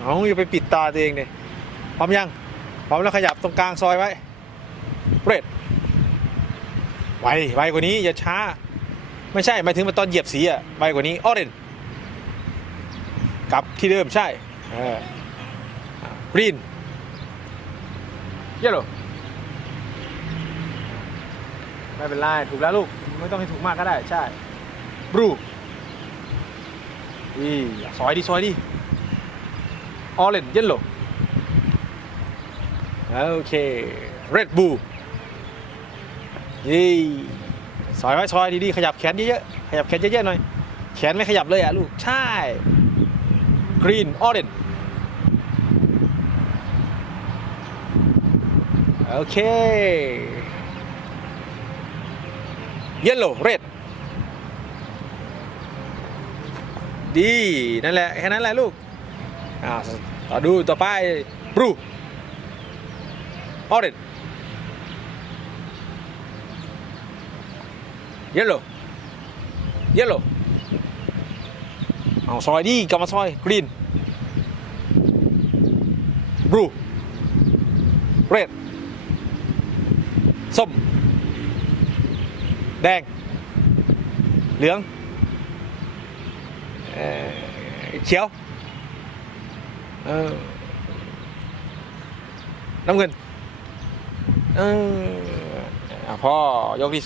เอาอย่าไปปิดตาตัวเองเลยพร้อมยังพร้อมแล้วขยับตรงกลางซอยไว้เรดไวไวกว่านี้อย่าช้า ไม่ใช่หมายถึงมาตอนเหยียบสีอะไวกว่านี้ออเรนกลับที่เดิมใช่กรีนเยลโลไม่เป็นไรถูกแล้วลูก ไม่ต้องให้ถูกมากก็ได้ ใช่บลูอีซอยดิซอยดิ ออเรนเยลโลโอเคเรดบูยี่ซอยไว้ซอยดีๆขยับแขนเยอะๆขยับแขนเยอะๆหน่อย แขนไม่ขยับเลยอะลูก ใช่กรีนออเรนโอเคเยลโล่เรดดี นั่นแหละ แค่นั้นแหละลูก อ่าต่อดูต่อไปบลูออเรนเยลโล่เยลโล่เอาซอยดีกลับมาซอยกรีนบลูเรดส้ม แดง เหลืองเขียว เออ น้ำเงิน เอออะพ่อยกที่